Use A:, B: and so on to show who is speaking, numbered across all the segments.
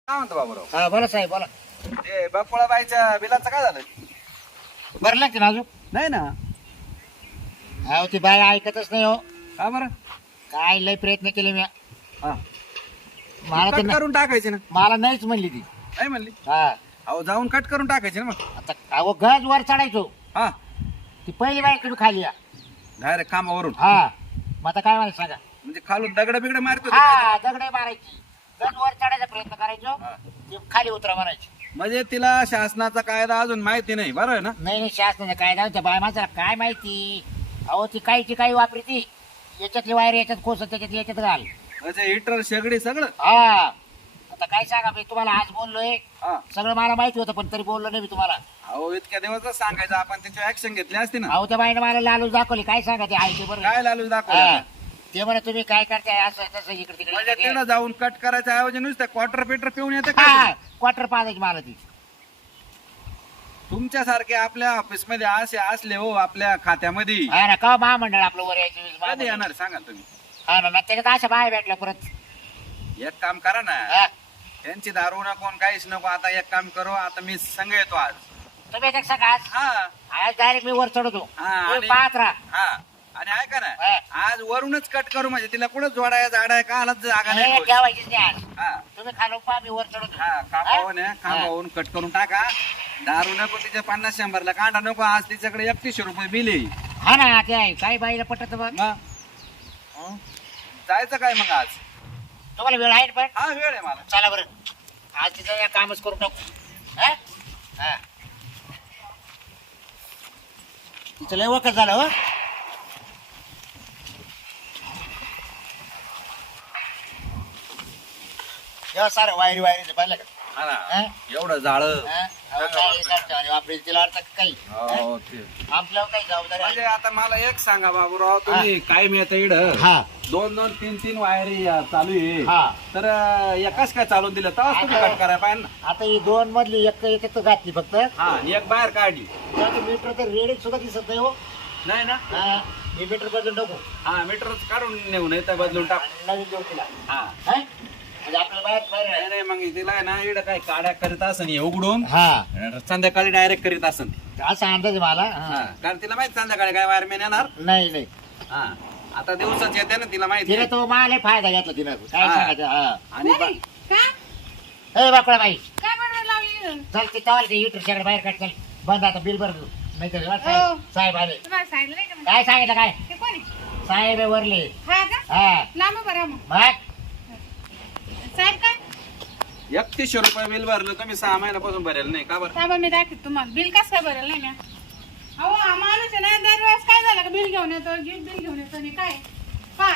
A: काय म्हणतो बाबूराव?
B: हा बोला साहेब बोला.
A: ते बकुळाबाईच्या बिलाचं काय झालं?
B: भरलं की ना अजून?
A: नाही ना.
B: अहो ती बाय ऐकतच नाही हो.
A: का बरं?
B: काय लय प्रयत्न केले मी.
A: हा
B: मला
A: कट करून टाकायची ना.
B: मला नाहीच म्हणली ती.
A: नाही म्हणली?
B: हा
A: अहो जाऊन कट करून टाकायची ना मग.
B: आता अहो गज वर चढायचो.
A: हा
B: ती पहिली बाय तुम्ही खाली या.
A: डायरेक्ट खांबावरून.
B: हा मग आता काय मला सांगा.
A: म्हणजे खालून दगड बिगड मारतो.
B: हा दगडे मारायची. गज वर चढायचा प्रयत्न करायचो. ती खाली उतरा मारायची.
A: म्हणजे तिला शासनाचा कायदा अजून माहिती नाही, बरं आहे ना?
B: नाही नाही शासनाचा कायदा त्या बाय माणसाला काय माहिती. अहो ती काहीची काही वापरी ती. याच्यातली वायर याच्यात कोसत त्याच्यात याच्यात घाल.
A: म्हणजे हिटर शेगडी सगळं.
B: हा आता काय सांगा मी तुम्हाला आज बोललोय.
A: हा
B: सगळं मला माहिती होतं पण तरी बोललो नाही मी तुम्हाला.
A: अहो इतक्या दिवसच सांगायचं, आपण त्याची ऍक्शन घेतली असती ना.
B: अहो त्या बाईने मला लालूच दाखवली. काय सांगा ते आहे ते बरोबर.
A: काय लालूच
B: हा.
A: दाखवलं?
B: ते म्हणे तुम्ही काय करताय असं तसं इकडे
A: म्हणजे
B: तिकडे.
A: तिला जाऊन कट करायच्या ऐवजी नुसतं क्वार्टर पेटर पिऊन येते का?
B: हा क्वार्टर पाहायची मला ती.
A: तुमच्यासारखे आपल्या ऑफिस मध्ये असे असले हो, आपल्या खात्यामध्ये
B: हा ना का महामंडळ आपलं वर यायचं वीस
A: कधी
B: महामंडळ.
A: येणार सांगा तुम्ही?
B: हा ना त्याच्यात अशा बाय भेटल्या परत.
A: एक काम करा ना,
B: हा.
A: त्यांची दारू नको आणि काहीच नको. आता एक काम करू, आता मी संघ येतो आज.
B: तुम्ही एक सांगा आज.
A: हा
B: आज डायरेक्ट मी वर चढवतो.
A: हा,
B: तुम्ही
A: आणि-
B: पाहत राहा.
A: हा आणि ऐका ना,
B: हा.
A: आज वरूनच कट करू. म्हणजे तिला कुठं जोडाया झाडाय का आलाच जागा नाही
B: हे
A: ठेवायची.
B: ठेवायचीच नाही आज.
A: हा
B: तुम्ही खालो पहा मी वर चढवतो.
A: हा खांबावून आहे, खांबावून कट करून टाका. दारू नको तिच्या 50-100 कांडा नको. आज तिच्याकडे 3100 रुपये बिल आहे.
B: हा ना ते आहे काही बाईला पटत बघ.
A: मग
B: हं?
A: जायचं काय मग आज?
B: तुम्हाला वेळ आहे ना पण.
A: हा वेळ आहे मला.
B: चला बरं आज तिचं या कामच करून टाकू. हा? हा. तिचं लय वखत झालं हो. जेव्हा सारं वायरी वायरी पाहिलं का.
A: हा ना.
B: हा?
A: एवढं जाळ.
B: हा? अहो, चालेल, चालतं. आणि वापरेल तिला अर्थ काही
A: हो ते.
B: आपल्यावर काही जबाबदारी
A: म्हणजे
B: आहे.
A: आता मला एक सांगा बाबूराव, तुम्ही काय मिळतं इड
B: हा
A: 2-2, 3-3 वायरी चालू आहे.
B: हा.
A: तर एकाच काय चालून दिलं तर तुम्ही कट करायला पाहिजे ना.
B: आता ही दोन मधली एक याच्यात घातली फक्त.
A: हा आणि एक बाहेर काढली.
B: मीटर तर रेडीत सुद्धा दिसत नाही हो.
A: नाही ना.
B: हा मी मीटर बदलून टाकू.
A: हा मीटरच काढून नेऊ, नाही तर बदलून टाक.
B: आणि नवीन देऊ तिला.
A: हा
B: हा? म्हणजे आपल्याला बाहेर बाहेर
A: नाही नाही, मग तिला आहे ना इड काय काड्या करीत असन हे उघडून.
B: हा
A: संध्याकाळी डायरेक्ट करीत असन ती.
B: असा अंदाज आहे मला.
A: हा,
B: हा.
A: कारण तिला माहित संध्याकाळी काय वायरमॅन येणार.
B: नाही नाही
A: हा आता दिवसाच येते ना, तिला माहिती
B: तिने तो माल फायदा घेतला तिनं. काय
A: हा.
B: सांगायचं. हा
A: आणि
C: का
B: ए बाकडा बाई
C: काय बनवायला लावली
B: चल ते तवाला ते युट्यूब सगळं बाहेर काढ. चल बंद आता बिल भर नाही तर
C: हो.
B: साहेब आले.
C: तुम्हाला सांगितलं नाही का मग?
B: काय सांगितलं काय
C: ते कोणी
B: साहेब आहे वरले.
C: हा का
B: हा
C: लांब बरं मग
B: मग
C: साहेब काय
A: 3100 रुपये बिल भरलं तुम्ही 6 महिन्यापासून भरेल नाही का बरं?
C: थांबा मी दाखवते तुम्हाला बिल कसं काय भरेल नाही ना. अहो हा माणूस आहे ना दरवेळेस काय झालं का बिल घेऊन येतो बिल घेऊन येतो आणि काय पा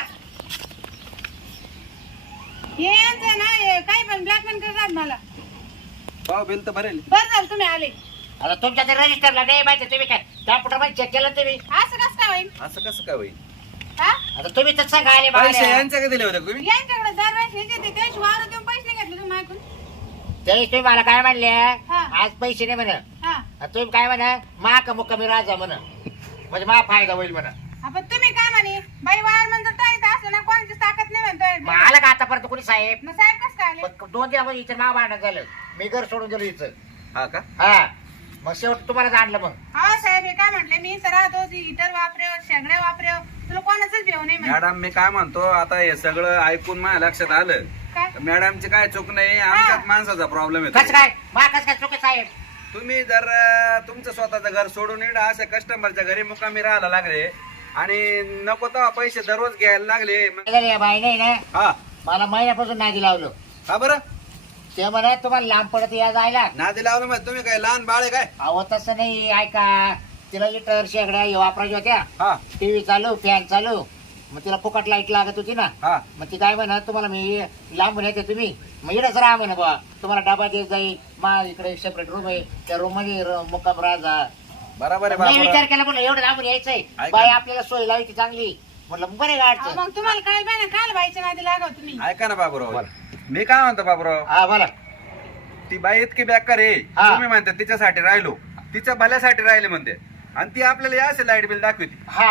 C: हे यांचं आहे ना हे काही पण ब्लॅकमेल करतात मला.
A: भाऊ बिल तर भरेल.
C: बरं झालं तुम्ही आले.
B: आता तुमच्या ते रजिस्टरला नाही माहिती तुम्ही काय कॉम्प्युटर मध्ये चेक केलं तुम्ही.
C: असं कसं काय होईल
A: असं कसं काय होईल?
C: हा
B: आता तुम्ही तर सांगा आले
A: पैसे
B: बाहेर.
A: यांच्याकडे दिले होते का तुम्ही?
C: यांच्याकडे दरवेळेस हे घेते त्याची वावर देऊन पैसे नाही घेतले तुम्ही ऐकून.
B: त्यावेळेस तुम्ही मला काय म्हणले
C: हा.
B: आज पैसे नाही म्हणा.
C: हा
B: आता तुम्ही काय म्हणा मा का मुक्कामी राजा म्हणा म्हणजे मा फायदा होईल म्हणा.
C: आपण तुम्ही काय म्हणे बाई वायर म्हणजे टाळीत असलं ना कोणाची ताकद नाही म्हणतोय.
B: मग आला का आतापर्यंत कोणी साहेब.
C: मग साहेब कसं काय आले.
B: पण 2 दिवसामध्ये इथं नाव भांडण झालं. मी घर सोडून गेलो इथं.
A: हा का?
B: हा मग शेवट तुम्हाला जाणलं मग.
C: हा साहेब हे काय म्हटले मी सर तो हिटर वापरेव शेगड्या वापरेव तुला कोणाचंच भेव नाही म्हणजे
A: मॅडम मी काय म्हणतो, आता हे सगळं ऐकून माझ्या लक्षात आलं.
C: काय
A: तर मॅडमची काय चूक नाही, आमच्याच माणसाचा प्रॉब्लेम
B: कसं
A: येतो.
B: काय मा कसं काय चुके साहेब.
A: तुम्ही जर तुमचं स्वतःचं घर सोडून इकडं अशा कस्टमरच्या घरी मुक्कामी राहायला लागले आणि नको तेव्हा पैसे दररोज घ्यायला लागले
B: बाई नाही ना
A: हा
B: मला महिन्यापासून नादी लावलं.
A: का बरं
B: ते म्हणा तुम्हाला लांब पडत या जायला.
A: नादी लावलं म्हणजे तुम्ही काय लहान बाळ आहे काय?
B: अहो तसं नाही ऐका तिला लिटर शेगड्या हे वापरायच्या होत्या.
A: हा
B: टीव्ही चालू फॅन चालू मग तिला फुकट लाईट लागत होती ना.
A: हा
B: मग ती काय म्हणा तुम्हाला मी लांबून येते तुम्ही मग इकडेच राहा म्हणा बा तुम्हाला डबा देत जाईल मा इकडे सेपरेट रूम आहे त्या रूम मध्ये मुक्काम राहा.
A: बरोबर आहे
B: मी
A: बाबा.
B: विचार केला म्हणलं एवढं लांबून यायचंय
A: ऐका.
B: बाई आपल्याला सोय लावायची चांगली म्हणलं बरे
C: अहो,
B: गाडचं.
C: मग तुम्हाला काय पाहिजे काय बाईच्या नादी लागाव तुम्ही.
A: ऐका ना बाबूराव, मी काय म्हणतो बाबूराव,
B: हा बोला.
A: ती बाई इतकी बेकार आहे.
B: हा.
A: तुम्ही म्हणता तिच्यासाठी राहिलो, तिच्या भल्यासाठी राहिले म्हणते आणि ती आपल्याला या असे लाईट बिल दाखवते.
B: हा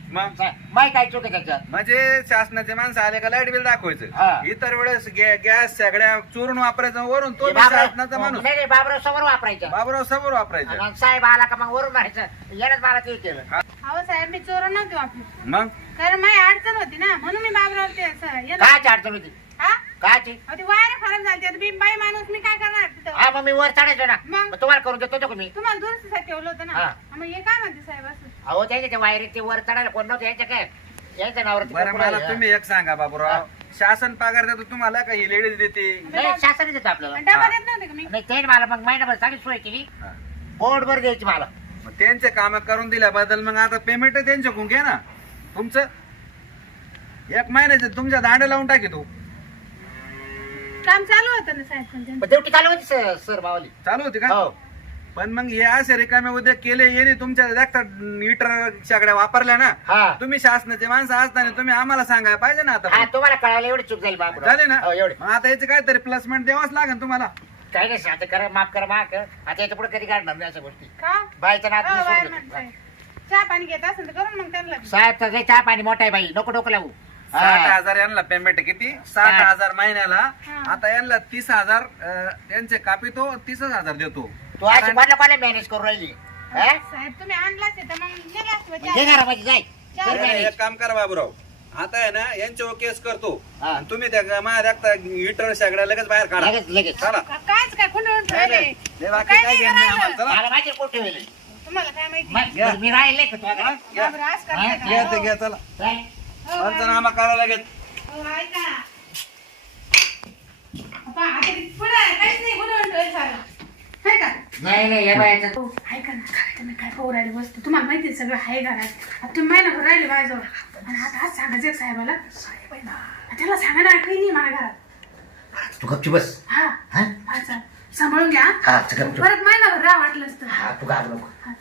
A: मग
B: माही काय चूक आहे त्याच्यात
A: म्हणजे शासनाचे माणसं आले का लाईट बिल
B: हा.
A: दाखवायचं इतर वेळेस गॅस सगळ्या चोरून वापरायचं वरून तो
B: हे
A: बी शासनाचा माणूस
B: नाही नाही, बाबराव समोर वापरायचं
A: बाबूराव समोर वापरायचं
B: आणि साहेब आला का मग वरून मारायचं येणंच मला ते केलं
C: अहो साहेब मी चोर नव्हते वापरू
A: मग
C: कारण माझी अडचण होती ना म्हणून मी बाबराव ते
B: कायची अडचण होती
C: हा
B: कायची
C: अहो, ती वायर खराब झाली आता मी बाई माणूस मी काय करणार तिथं
B: हा मग मी वर चढायचो ना
C: मग?
B: मग तुम्हाला करून देतो का मी
C: तुम्हाला दुरुस्तीसाठी ठेवलं होतं ना
B: हा.
C: मग हे काय म्हणते साहेब असं
B: अहो त्याच्या ते वायरी ते वर चढायला कोण नव्हतं यायचं काय यायचं नावर
A: बरं मला तुम्ही एक सांगा बाबूराव शासन पगार देतो तुम्हाला का ही लेडीज देते
B: नाही शासन देतं आपल्याला
C: आणि डबा देत नव्हते का मी
B: नाही त्याने मला मग महिनाभर चांगली सोय केली
A: हा.
B: बोर्डवर द्यायची मला
A: मग त्यांचे काम करून दिल्याबद्दल मग आता पेमेंट त्यांच्याकडून घ्या ना तुमचं एक महिन्याचं तुमच्या दांडे लावून टाकी तू
C: काम चालू होतं ना साहेब पण
B: पण ड्युटी चालू होती सर मावली
A: चालू होती का
B: हो
A: पण मग हे असे रिकामे उद्योग केले येणे तुमच्या देखता मीटर सगळ्या वापरल्या ना
B: हा
A: तुम्ही शासनाचे माणसं असताना तुम्ही आम्हाला सांगायला पाहिजे ना आता
B: हा तुम्हाला कळायला एवढी चूक झाली बाबा
A: झाले ना
B: हो एवढे
A: मग आता याचे काहीतरी प्लसमेंट द्यावाच लागेल तुम्हाला
B: काही नाही आता करा माफ करा माफ आता याच्या पुढे कधी काढणार नाही अशा गोष्टी
C: का
B: बाईचा नात
C: हो,
B: मी
C: बाय
B: सोडून
C: म्हणते.
B: देतो.
C: चहा पाणी घेत असेल तर करून मग त्यांना बी.
B: साहेब तर चहा पाणी मोठा आहे बाई नको डोकं लावू
A: 60,000 यांना पेमेंट किती 60,000 महिन्याला
C: हा.
A: आता यांना 30,000 त्यांचे कापितो 30,000 देतो
B: तू आज कोणाला कोणाला मॅनेज करून राहिली हा?
C: साहेब तुम्ही आणलाच आहे तर मग गेला असतो
B: घे
C: चहा.
B: घरामध्ये जाय
C: चहा
B: कर
A: बरं,
B: manage.
A: एक काम करा बाबूराव आता आहे ना यांच्यावर केस करतो
B: हा.
A: आणि तुम्ही त्या माझ्या देखता हिटर सगळ्या लगेच बाहेर काढा
B: लगेच लगेच
A: चला
C: कायच काय कुठून
A: नाही,
C: ठेवले
A: नाही. हे बाकी
C: काय
A: काय
C: नाही
A: घेत नाही
C: करायचं.
A: आम्हाला. चला
B: मला माहिती कुठे ठेवले
C: तुम्हाला काय माहिती
B: मी राहिले का तुला
A: घ्या.
C: बाबरा, आज करताय
B: हा,
C: का?
A: घ्या ते घ्या चला
B: काय?
C: हो, बाय.
A: पंचनामा करा लगेच
C: हो, ऐका. अप्पा, आता ते पुढं आहे, काहीच नाही कुठून ठेवलं सारं. है का?
B: नाही नाही या बायाचं
C: हो, ऐका ना तुम्ही काय पाहू राहिले वस्तू तुम्हाला माहिती आहे सगळं आहे घरात आता तुम्ही महिनाभर राहिले माझ्याजवळ आणि आता आज सांगायचं आहे साहेबाला साहेब आहे ना त्याला सांगा ना काही नाही मला घरात
B: तू गपची बस
C: हा
B: हा?
C: हा चाल सांभाळून घ्या
B: हा गपची
C: परत महिनाभर राहा वाटलं असतं
B: हा तू घाबरू नको
C: हा.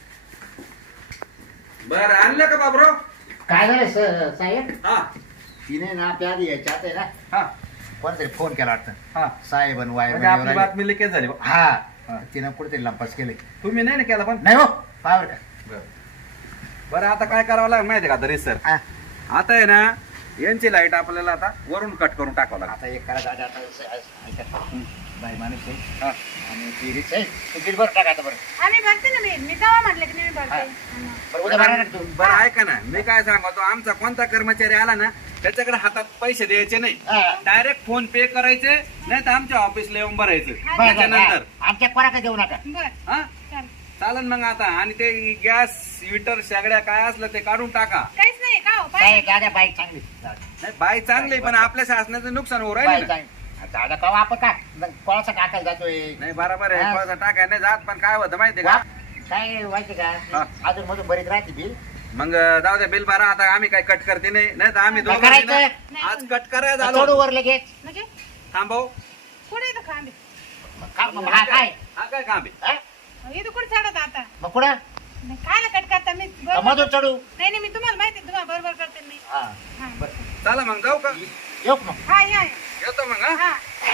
A: बरं आणलं का बाबूराव
B: काय झालं साहेब
A: हा
B: तिने ना आपल्या आधी याच्यात आहे ना
A: हा
B: कोणतरी फोन केला वाटतं
A: हा
B: साहेब आणि
A: म्हणजे आपली
B: वायर
A: बातमी लिकेज झाली बा.
B: हा
A: हा.
B: तिनं कुठेतरी लंपास केले
A: तुम्ही नाही ना केला पण
B: नाही हो पावर का
A: बरं आता काय करावं लागेल माहिती का तरी सर
B: हा.
A: आता आहे ना यांची लाईट आपल्याला आता वरून कट करून टाकावं लागेल
B: आता एक करा दादा आता ऐका. बाई माणूस आहे
A: हा.
B: आणि ती रिच आहे तू बिल बरं टाका आता बरं
C: आम्ही बघते ना मी तेव्हा म्हटलं की मी बघते हा.
B: बरं उद्या भरणार ना तू
A: बरं ऐका ना मी काय सांगतो आमचा कोणता कर्मचारी आला ना त्याच्याकडे हातात पैसे द्यायचे नाही
B: हा.
A: डायरेक्ट फोन पे करायचे नाही तर आमच्या ऑफिसला येऊन भरायचं
B: बरं, बरं,
A: त्याच्यानंतर
B: हा. आमच्या कोणाकडे देऊ नका
C: बर
A: हा
C: चाल
A: चालन मग आता आणि ते गॅस हिटर सगळ्या काय असलं ते काढून टाका
C: काहीच नाही का हो
B: काय
C: पाय
B: दादा बाईक चांगली
A: नाही बाई चांगली पण आपल्या शासनाचं नुकसान होऊ
B: बाई
A: राहिलं ना
B: चांगली दादा का आपण काय कोणाचा टाकायला जातोय
A: नाही बरोबर
B: हा.
A: आहे पैसा टाकाय नाही जात पण काय होतं माहितीये का
B: काय माहिती
A: हा.
B: का अजून मधून बरीच राहते बिल
A: मग जाऊ दे बिल भरा आता आम्ही काय कट करते नाही नाही तर आम्ही
B: काय
A: दोघं ना,
B: करायचं?
A: आज कट करायला
B: थोडं
A: झालो
B: वर लगेच
C: म्हणजे
A: थांबव
C: कुठे येतं खांबे
B: मग हा काय
A: हा काय काम आहे
B: हा?
C: इथं कुठे चढत आता
B: मग कुठं
C: नाही, काय कट करता मी
B: का
C: बरोबर
B: मधून चढू
C: नाही नाही मी तुम्हाला माहिती आहे, तुम्हाला बरोबर करते मी
B: हा
C: हा
B: बरं
A: चला मग जाऊ का
B: येऊ का मग
C: हा या या.
A: येतो मग हा
C: हा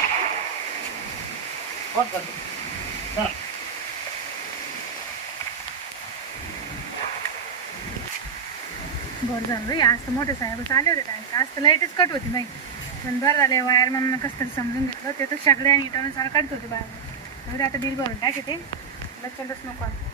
B: फोन करतो चला.
C: बरं झालं रे आज तर मोठे साहेबच आले होते काय आज तर लाईटच कट होती बाई पण बरं झाले वायर मॅमनं कसं तरी समजून घेतलं ते तर सगळे आणि इटानं सारं काढत होते बाहेर आता बिल भरून टाकते लक्षातच नको